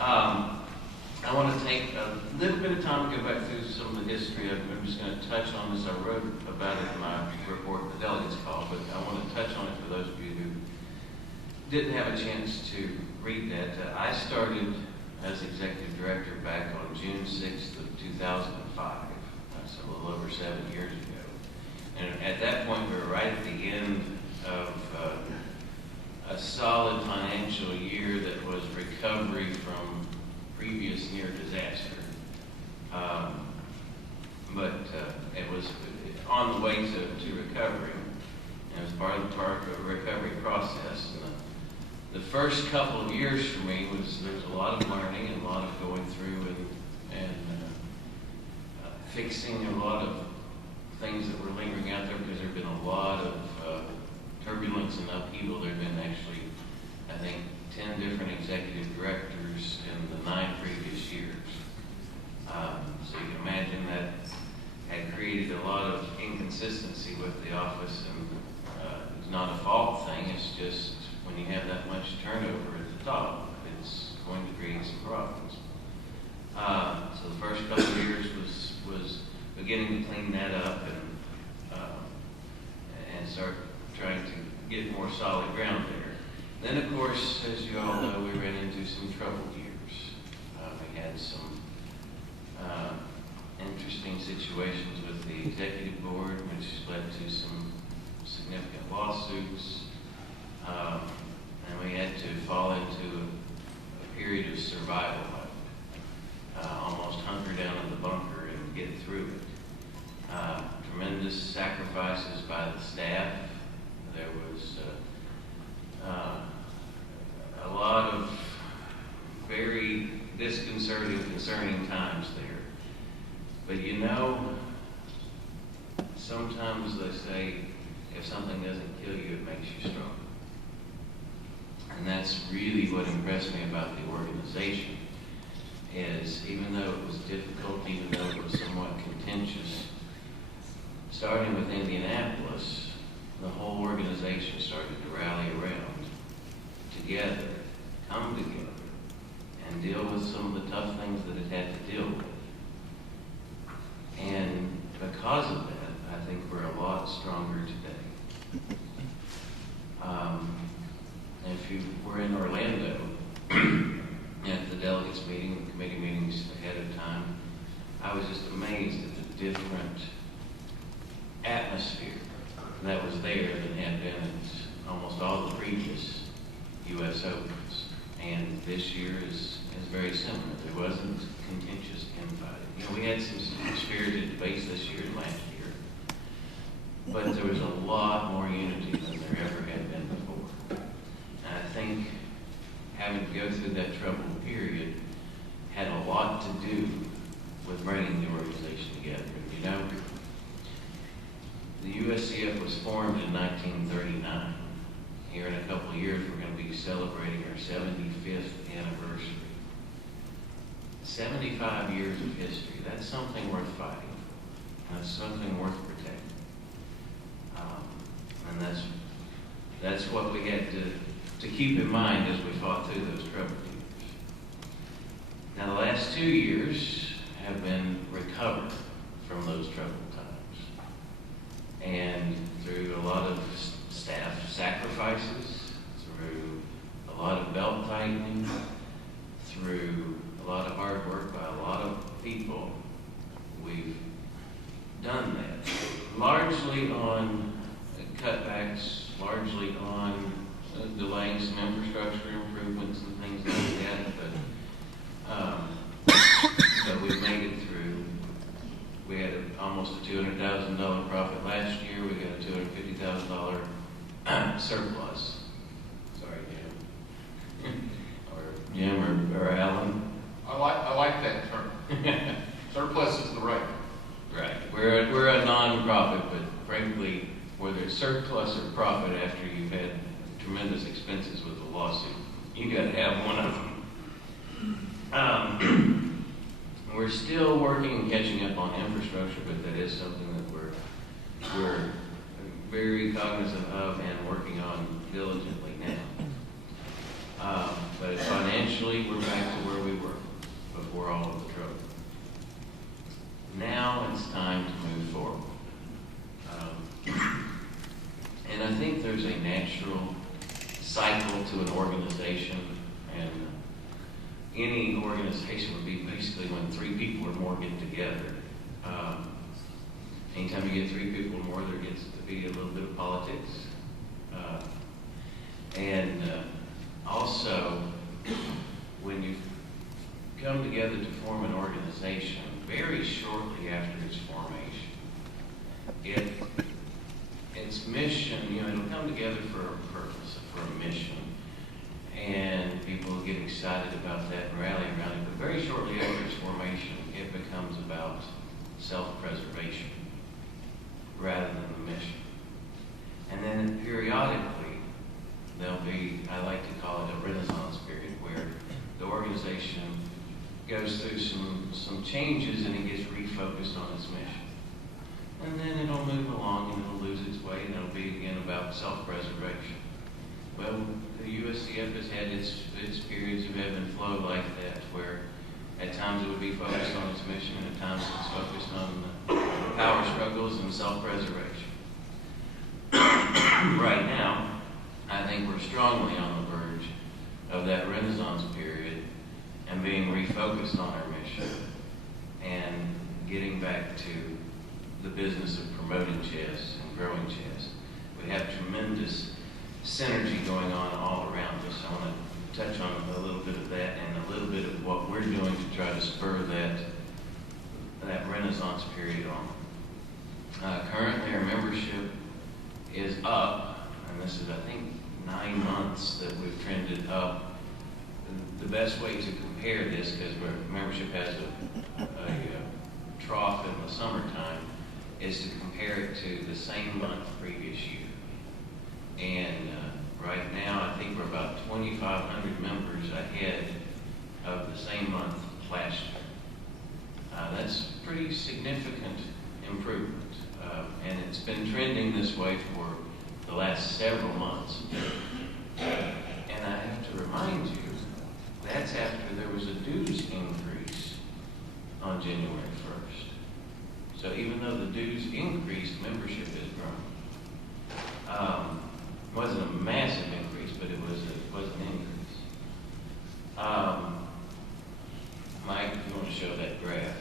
I want to take a little bit of time to go back through some of the history. I'm just going to touch on this. I wrote about it in my report, the Delegates call, but I want to touch on it for those of you who didn't have a chance to read that. I started as executive director back on June 6th of 2005. That's a little over 7 years ago. And at that point, we were right at the end of a solid financial year that was recovery from previous near disaster. But it was on the way to recovery. And it was part of the recovery process. And the first couple of years for me there was a lot of learning and a lot of going through and fixing a lot of things that were lingering out there, because there had been a lot of turbulence and upheaval. There had been actually, I think, 10 different executive directors in the 9 previous years. So you can imagine that had created a lot of inconsistency with the office, and it's not a fault thing. It's just when you have that much turnover at the top, it's going to create some problems. So the first couple of years was beginning to clean that up and start trying to get more solid ground there. Then, of course, as you all know, we ran into some troubled years. We had some interesting situations with the executive board, which led to some significant lawsuits. And we had to fall into a period of survival mode, almost hunker down in the bunker and get through it. Tremendous sacrifices by the staff. There was a lot of very disconcerting, concerning times there. But you know, sometimes they say, if something doesn't kill you, it makes you stronger. And that's really what impressed me about the organization, is even though it was difficult, even though it was somewhat contentious, starting with Indianapolis, the whole organization started to rally around, together, come together, and deal with some of the tough things that it had to deal with. And because of that, I think we're a lot stronger today. If you were in Orlando at the delegates meeting, the committee meetings ahead of time, I was just amazed at the different atmosphere that was there than had been at almost all the previous U.S. Opens. And this year is very similar. There wasn't contentious infighting. You know, we had some spirited debates this year and last year, but there was a lot more unity than there ever had been before. And I think having to go through that troubled period had a lot to do with bringing the organization together. You know, the USCF was formed in 1939. Here in a couple of years, we're going to be celebrating our 75th anniversary. 75 years of history. That's something worth fighting for. That's something worth protecting. And that's what we had to keep in mind as we fought through those troubled years. Now, the last 2 years have been recovered from those troubled times. And through a lot of staff sacrifices, through a lot of belt tightening, through a lot of hard work by a lot of people, we've done that. Largely on cutbacks, largely on delaying some infrastructure improvements and things like that, but we've made it through. We had almost a $200,000 profit last year. We got a $250,000 surplus. Sorry, Jim or Alan. I like that term. Surplus is the right term. Right. We're a non-profit, but frankly, whether it's surplus or profit after you've had tremendous expenses with the lawsuit, you got to have one of them. We're still working and catching up on infrastructure, but that is something that we're very cognizant of and working on diligently now. But financially, we're back to where we any organization would be basically when 3 people or more get together. Anytime you get 3 people or more, there gets to be a little bit of politics. Also, when you come together to form an organization, very shortly after its formation, its mission, it'll come together for a purpose, for a mission, and people will get excited about that and rally around it. But very shortly after its formation, it becomes about self-preservation rather than the mission. And then periodically, there'll be, I like to call it a renaissance period, where the organization goes through some changes and it gets refocused on its mission. And then it'll move along and it'll lose its way and it'll be again about self-preservation. Well, the USCF has had its periods of ebb and flow like that, where at times it would be focused on its mission and at times it's focused on the power struggles and self-preservation. Right now, I think we're strongly on the verge of that renaissance period and being refocused on our mission and getting back to the business of promoting chess and growing chess. We have tremendous synergy going on all around us. I want to touch on a little bit of that and a little bit of what we're doing to try to spur that renaissance period on. Currently, our membership is up, and this is, I think, 9 months that we've trended up. The best way to compare this, because membership has a trough in the summertime, is to compare it to the same month previous year. And right now, I think we're about 2,500 members ahead of the same month last year. That's pretty significant improvement. And it's been trending this way for the last several months. And I have to remind you, that's after there was a dues increase on January 1st. So even though the dues increased, membership has grown. It wasn't a massive increase, but it was an increase. Mike, if you want to show that graph.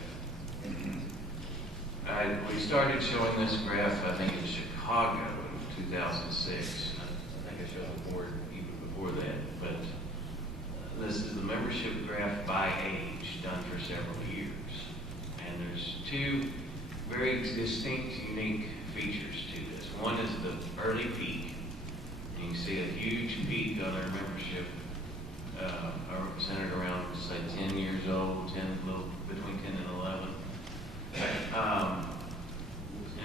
We started showing this graph, I think, in Chicago in 2006. I think I showed the board even before that. But this is the membership graph by age, done for several years. And there's 2 very distinct, unique features to this. One is the early peak. You can see a huge peak on our membership, centered around, say, 10 years old, between 10 and 11.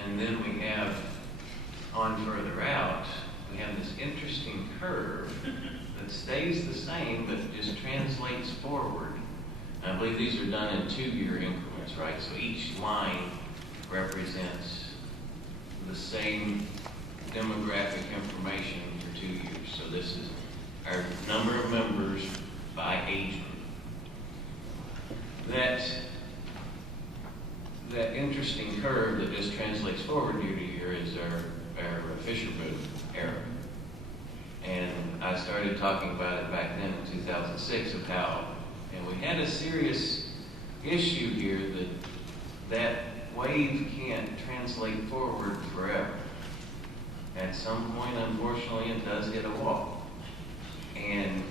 And then we have, on further out, we have this interesting curve that stays the same, but just translates forward. I believe these are done in 2-year increments, right? So each line represents the same demographic information for 2 years. So this is our number of members by age group. That interesting curve that just translates forward year to year is our Fisher Boot era. And I started talking about it back then in 2006 of how, and we had a serious issue here that wave can't translate forward forever. At some point, unfortunately, it does hit a wall. And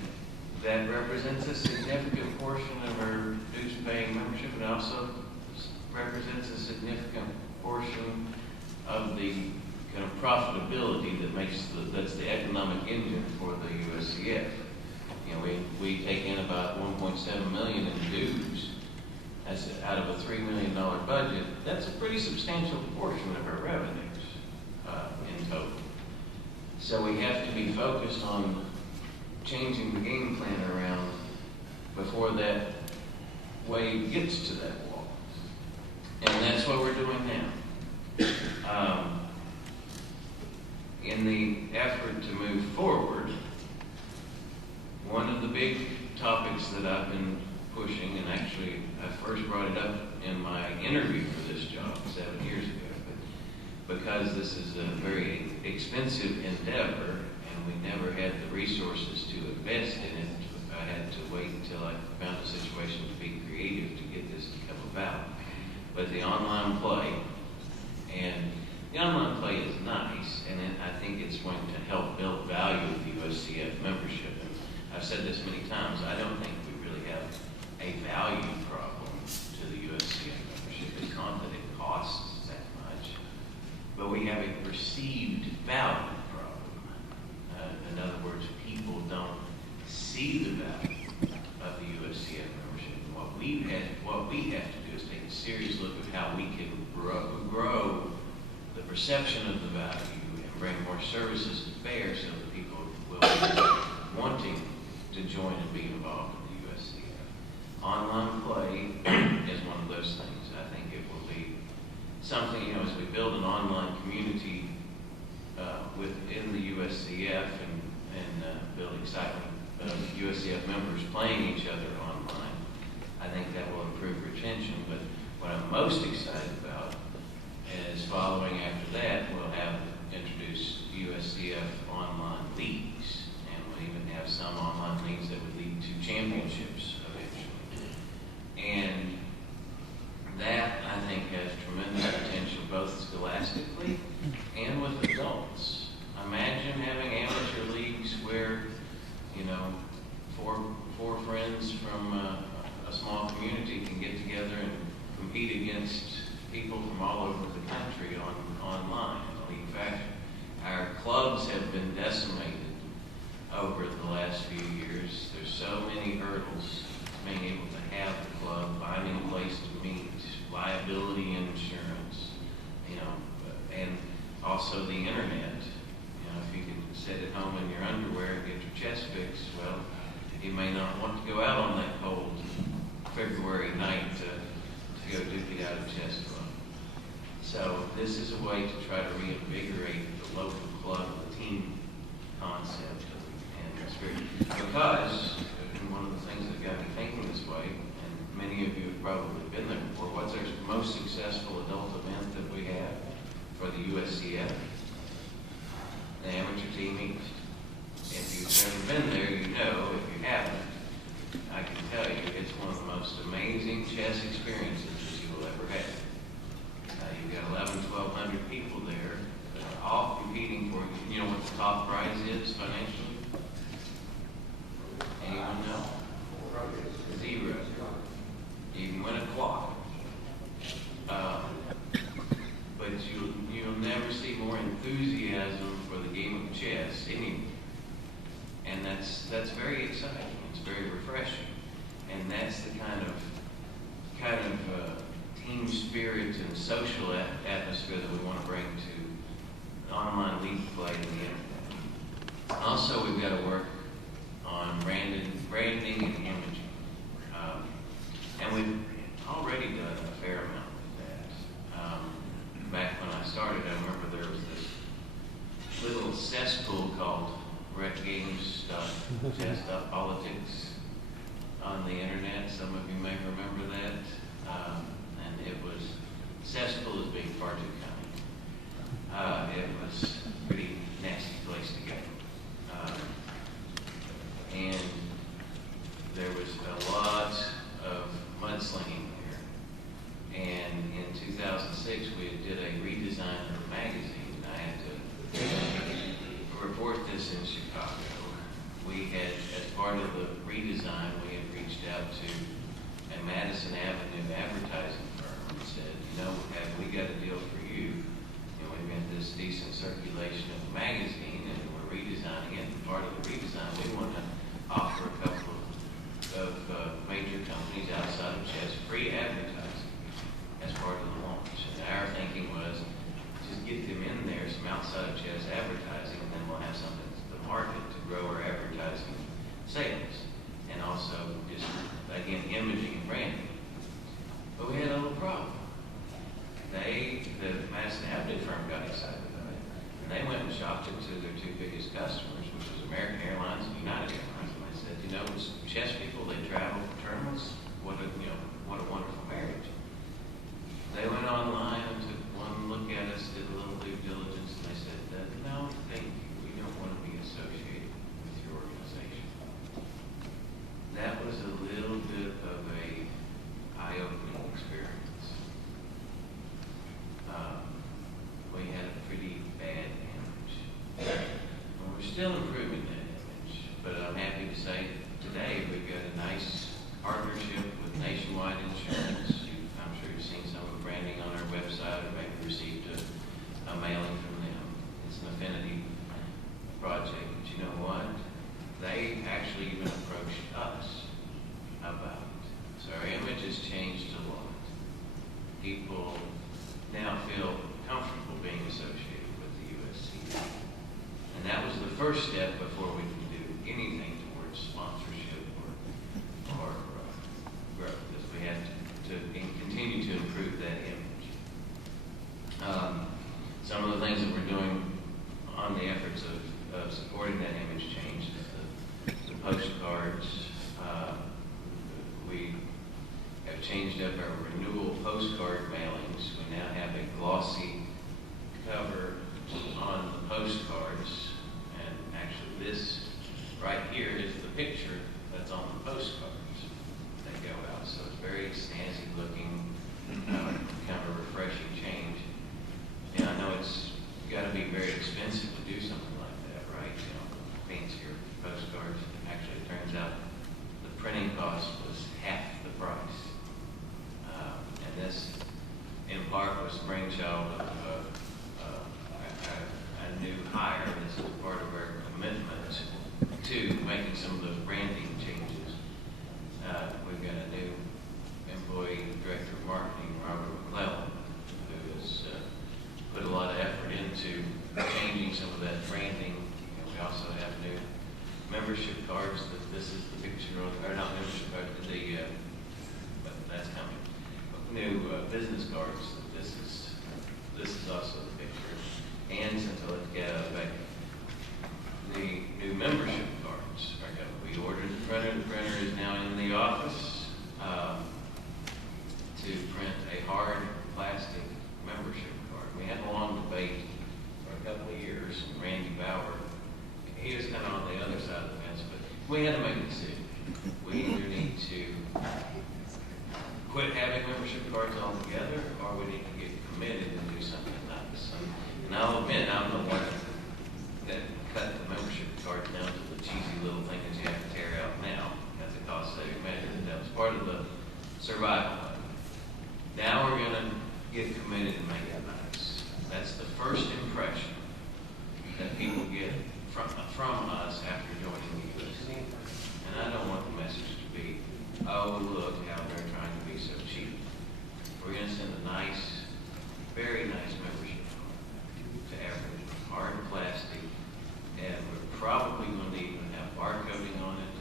that represents a significant portion of our dues-paying membership, and also represents a significant portion of the kind of profitability that's the economic engine for the USCF. We take in about $1.7 million in dues. That's out of a $3 million budget. That's a pretty substantial portion of our revenues in total. So we have to be focused on changing the game plan around before that wave gets to that wall. And that's what we're doing now. In the effort to move forward, one of the big topics that I've been pushing, and actually I first brought it up in my interview for this job 7 years ago, but because this is a very expensive endeavor and we never had the resources to invest in it, I had to wait until I found a but the online play. And the online play is nice, and I think it's going to help build value of the USCF membership. And I've said this many times, I don't think we really have a value problem to the USCF membership. It's not that it costs that much, but we have a perceived value problem. In other words, people don't see the value of the USCF membership. And what we have to do is take a serious look at how we can grow the perception of the value and bring more services to bear so that people will be wanting to join and be involved in the USCF. Online play is one of those things. I think it will be something, as we build an online community within the USCF and build excitement of USCF members playing each other online, I think that will improve retention. But what I'm most excited about is following after that, we'll have introduced USCF online leagues, and we'll even have some online leagues that would lead to championships eventually. And that, I think, has tremendous potential both scholastically and with adults. Imagine having amateur leagues where, four friends from a small community can get together and compete against people from all over the country online in league fashion. Our clubs have been decimated over the last few years. There's so many hurdles being able to have the club, finding a place to meet, liability insurance, and also the internet. If you can sit at home in your underwear and get your chest fixed, well, you may not want to go out on that cold February night to go duke it out of chest club. So this is a way to try to reinvigorate the local club, the team concept and spirit. Because, and one of the things that got me thinking this way, and many of you have probably been there before, what's our most successful adult event that we have for the USCF? The amateur team east. If you've never been there, you know. If you haven't, I can tell you it's one of the most amazing chess experiences that you will ever have. You've got 1,200 people there that are all competing for, you know what the top prize is financially? Anyone know? 0. You can win a clock. But you'll never see more enthusiasm for the game of chess anywhere. And that's very exciting. It's very refreshing. And that's the kind of team spirit and social atmosphere that we want to bring to online league play in the internet. Also, we've got to work on branding and imaging. And we've already done a fair amount with that. Back when I started, I remember there was this little cesspool called RecGames.chess.politics on the internet. Some of you may remember that. And it was, cesspool is being far too kind. It was a pretty nasty place to go. And there was a lot of mudslinging there. And in 2006, we did a redesign of the magazine. I had to report this in Chicago. We had, as part of the redesign, we had reached out to a Madison Avenue advertising firm and said, have we got a deal for you? We've got this decent circulation of the magazine and we're redesigning it. And part of the redesign, we want to offer a couple of major companies outside of chess free advertising as part of the launch. And our thinking was, just get them in there, some outside of chess advertising, and then we'll have something to the market to grow our advertising sales. And also just, again, imaging and branding. But we had a little problem. The Madison Avenue firm got excited about it. And they went and shopped it to their two biggest customers, which was American Airlines and United Airlines. And they said, as chess people, they travel for tournaments. What a wonderful marriage. They went online and took one look at us, did a little due diligence, and they said, no, thank you. We don't want to be associated with your organization. That was a little people now feel comfortable being associated with the USCF. And that was the first step before we could do anything towards sponsorship or growth, because we had to continue to improve that image. Some of the things that we're doing on the efforts of supporting that image change is the postcards. We have changed up our renewal postcard mailings. We now have a glossy cover on the postcards, and actually this right here is the picture that's on the postcards that go out. So it's very snazzy looking, kind of a refreshing change. And I know it's got to be very expensive to do something like that, right? You know, fancier postcards. Actually, it turns out the printing cost was half the price. And this, in part, was the brainchild of a new hire. This is part of our commitment to making some of those branding changes. We've got a new employee director of marketing, Robert McClellan, who has put a lot of effort into changing some of that branding. And we also have new membership cards. That this is the picture of, or not membership cards, but that's coming. New business cards. This is also the picture. And since I let the cat out of the bag, the new membership cards are coming. We ordered the printer. The printer is now in the office to print a hard plastic membership card. We had a long debate for a couple of years. Randy Bauer, he was kind of on the other side of the fence, but we had to make a decision. We either need to quit having membership cards altogether, or we need to get committed and do something nice. And I'll admit, I'm the one that cut the membership cards down to the cheesy little thing that you have to tear out now. That's a cost-saving measure. That was part of the survival plan. Now we're going to get committed and make it nice. That's the first impression that people get from us after joining the USCF. And I don't want the message to be, oh, look how they're trying to be so cheap. We're going to send a nice, very nice membership card to everyone, hard plastic, and we're probably going to even have barcoding on it.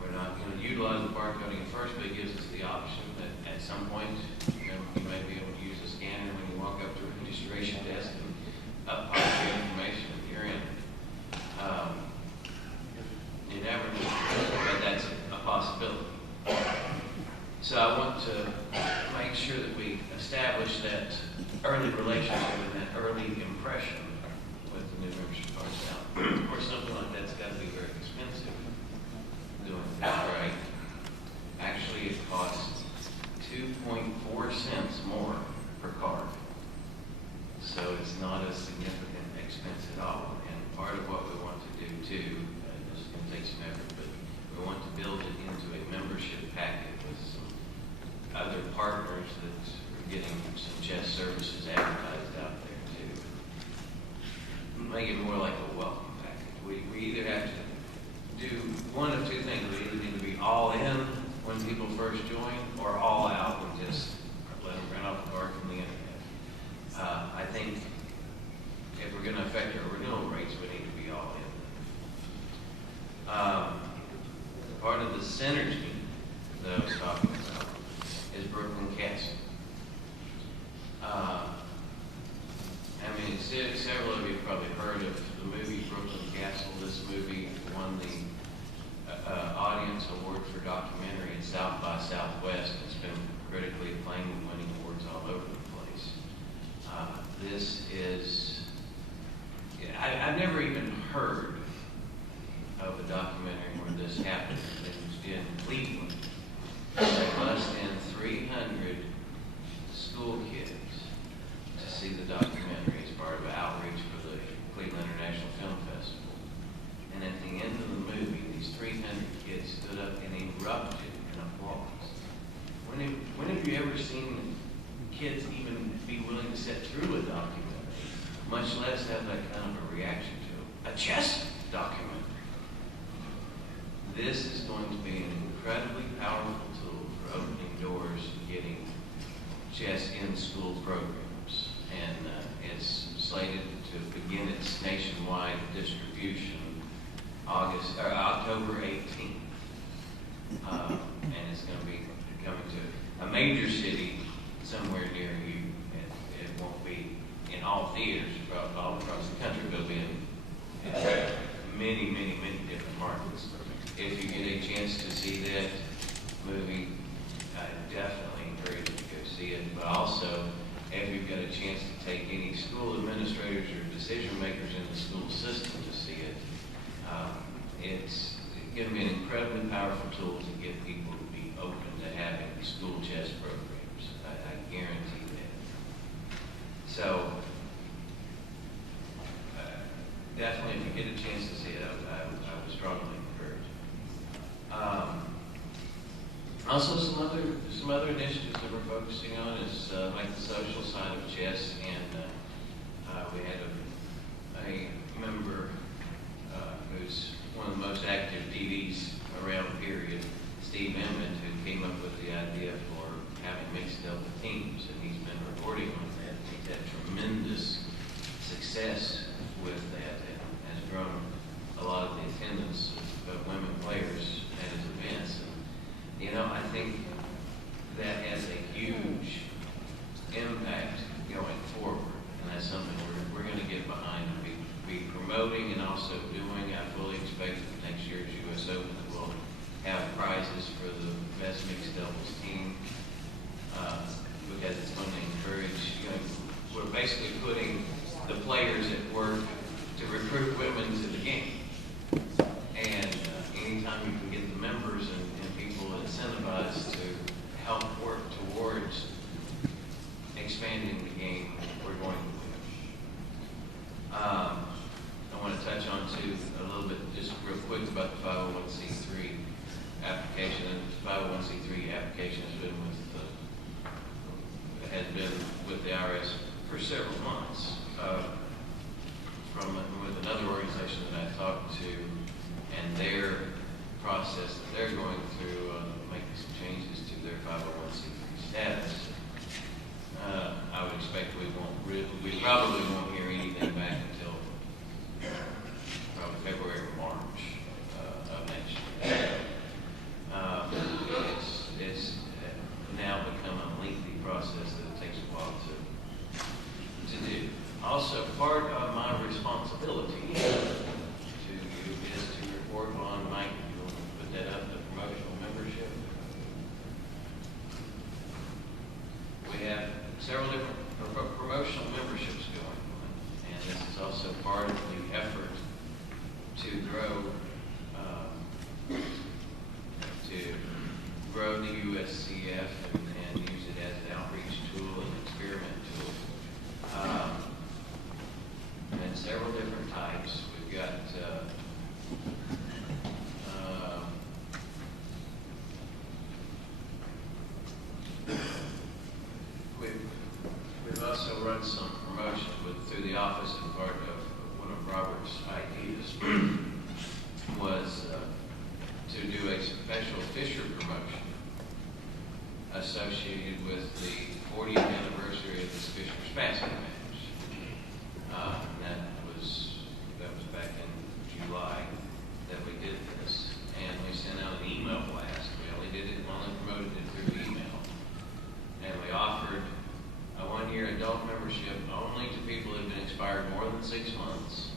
We're not going to utilize the barcoding at first, but it gives us the option that at some point, you may be able to use a scanner when you walk up to a registration desk and upload the information that you're in. You never know, but that's a possibility. So I want to make sure that we establish that early relationship and that early impression with the new membership cards. Now, of course, something like that's got to be very expensive. Doing that right. Actually, it costs 2.4 cents more per card. So it's not a significant expense at all. And part of what we want to do too, this is going to take some effort, but we want to build it into a membership packet with some other partners that are getting some chess services advertised out there too. Make it more like a welcome package. We either have to do one of two things. We either need to be all in when people first join, or all out and just let them rent off the card from the internet. I think if we're going to affect our renewal rates, we need to be all in. Part of the synergy that I was talking about is Brooklyn Castle. Several of you have probably heard of the movie Brooklyn Castle. This movie won the Audience Award for Documentary at South by Southwest. It's been critically acclaimed and winning awards all over the place. This is, I've never even heard of a documentary where this happened. It was in Cleveland. They bussed in 300 school kids to see the documentary as part of an outreach for the Cleveland International Film Festival. And at the end of the movie, these 300 kids stood up and erupted in applause. When have you ever seen kids even be willing to sit through a documentary, much less have that kind of a reaction to it? A chess documentary. This is going to be an incredibly powerful tool for opening doors and getting chess in school programs, and it's slated to begin its nationwide distribution October 18th. And it's going to be coming to a major city somewhere near you. It won't be in all theaters all across the country, but it'll be in many, many, many different markets. If you get a chance to see that movie, I definitely encourage you to go see it. But also, if you've got a chance to take any school administrators or decision makers in the school system to see it, it's going to be an incredibly powerful tool to get people to be open to having school chess programs. I guarantee that. So, definitely, if you get a chance to see it, I would strongly encourage it. Also, some other initiatives that we're focusing on is like the social side of chess, and we had a member who's one of the most active DDs around, period, Steve Emmett, who came up with the idea for having mixed double teams, and he's been reporting on that. He's had tremendous success with that and has grown a lot of the attendance of women players at his events. And, I think that has a huge impact going forward, and that's something we're going to get behind and be promoting and also doing. I fully expect that next year's U.S. Open will have prizes for the best mixed doubles team, because it's going to encourage, we're basically putting the players at work to recruit women to the game. And anytime you can get the members and people incentivized to help work towards expanding the game, we're going to win. I want to touch on, too, a little bit, just real quick, about the 501c3 application. The 501c3 application has been with the IRS for several months. With another organization that I talked to, and their process that they're going through, making some changes to their 501c3 status. I would expect we probably won't hear anything back until probably February or March of next year. It's now become a lengthy process that it takes a while to do. Also, part of my responsibility to you is to report on, Mike, if you want to put that up, the promotional membership. We have several different promotional memberships going on, and this is also part of the effort to grow the USCF and use it as an outreach tool and experiment tool. And several different types. We've got we've also run some promotions through the office, and part of one of Robert's ideas was to do a special Fisher promotion associated with the 40th anniversary of this Fisher's basket match. And that was back in July that we did this, and we sent out an email blast. We only promoted it through email, and we offered a one-year adult membership only to people who have been expired more than 6 months,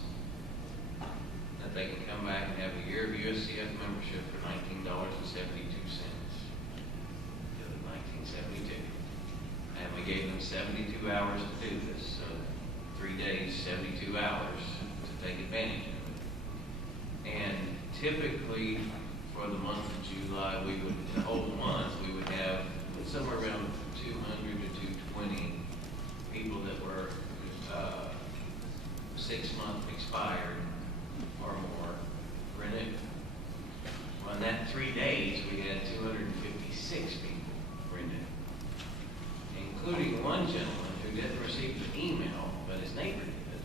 that they can come back and have a year of USCF membership for $19.72. 1972. And we gave them 72 hours to do this, so 3 days, 72 hours to take advantage of it. And typically, for the month of July, the whole month, we would have somewhere around 200 to 220 people that were 6 months expired or more renewed. Well, in that 3 days, we had 256 people renewed, including one gentleman who didn't receive an email, but his neighbor did.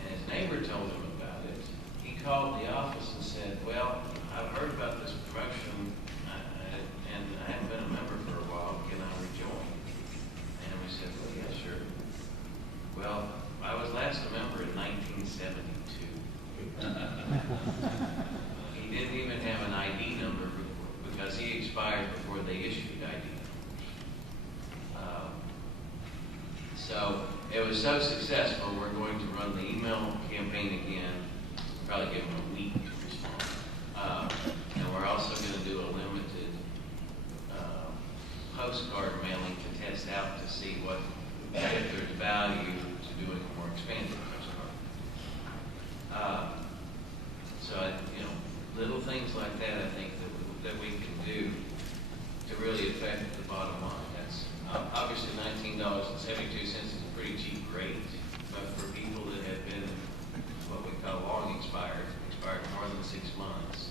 And his neighbor told him about it. He called the office and said, well, I've heard about this promotion, and I haven't been a member for a while. Can I rejoin? And we said, they issued ID. So it was so successful, we're going to run the email campaign again, probably give them a week to respond. And we're also going to do a limited postcard mailing to test out to see if there's value to doing a more expanded postcard. Little things like that, I think that we can do to really affect the bottom line. That's obviously $19.72 is a pretty cheap rate, but for people that have been what we call long expired more than 6 months,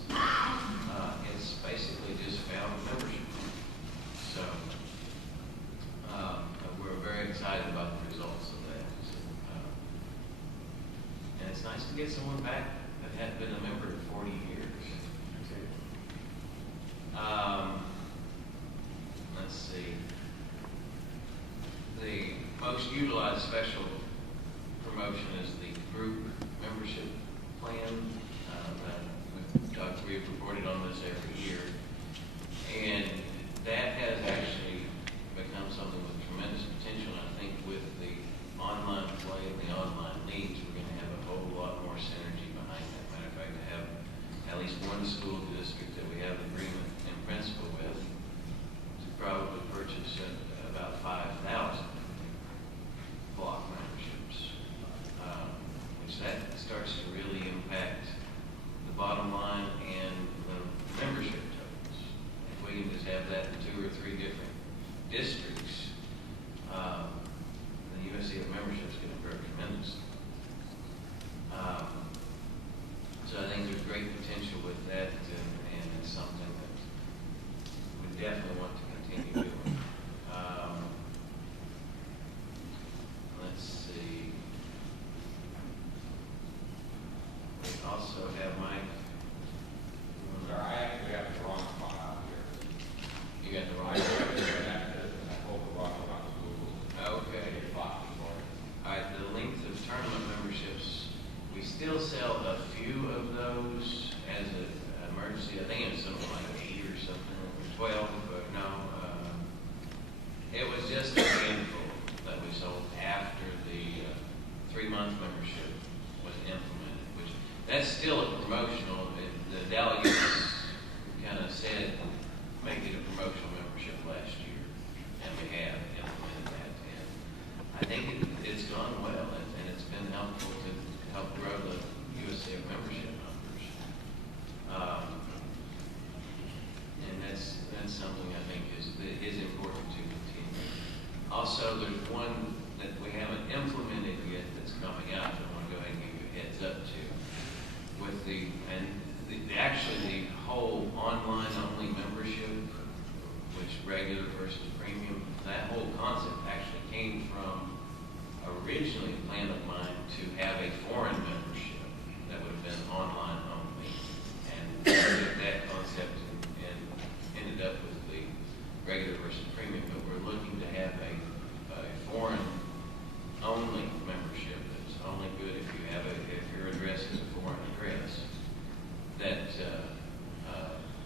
it's basically just found membership. So we're very excited about the results of that. And it's nice to get someone back that hadn't been a member in 40 years. Let's see. The most utilized special promotion is the group membership plan. We've reported on this every year. And that has actually become something with tremendous potential. I think with the online play and the online leads, we're going to have a whole lot more synergy behind that. Matter of fact, I have at least one school district that we have an agreement in principle with to probably purchase about 5,000 block memberships, which that starts to really impact the bottom line and the membership totals. If we can just have that in 2 or 3 different districts, the USCF membership is going to grow tremendously. So I think there's great potential with that, and it's something that we definitely want to continue doing. Let's see. We also have Mike. Sir, I actually have the wrong file here. You got the I wrong. hope the wrong about the schools. Okay. All right. The length of tournament memberships, we still sell a few of those as an emergency. I think it's something like 8 or something, or 12, but no. It was just a handful that we sold after the 3-month membership was implemented, which that's still a promotional. The delegates kind of said, make it a promotional membership last year, and we have implemented that. And I think it's gone well, and it's been helpful to help grow the USCF membership numbers. And that's something I think is important to continue. Also, there's one that we haven't implemented yet that's coming out that I want to go ahead and give you a heads up to. Actually the whole online only membership, which regular versus premium, that whole concept actually came from originally a plan of mine to have a foreign membership that would have been online only. And that concept and ended up with the regular versus premium, but we're looking to have a foreign only membership that's only good if your address is a foreign address. That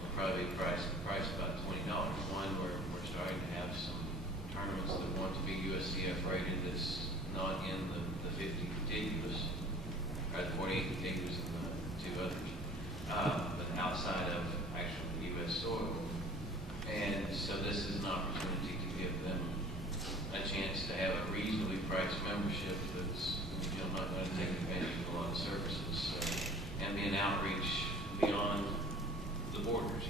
will probably be priced about $20. One, we're starting to have some tournaments that want to be USCF rated that's not in the 50 contiguous, or the 48 contiguous and the 2 others, but outside of actual U.S. soil. And so this is an opportunity to give them a chance to have a reasonably priced membership that's not going to take advantage of a lot of services, and be an outreach beyond the borders.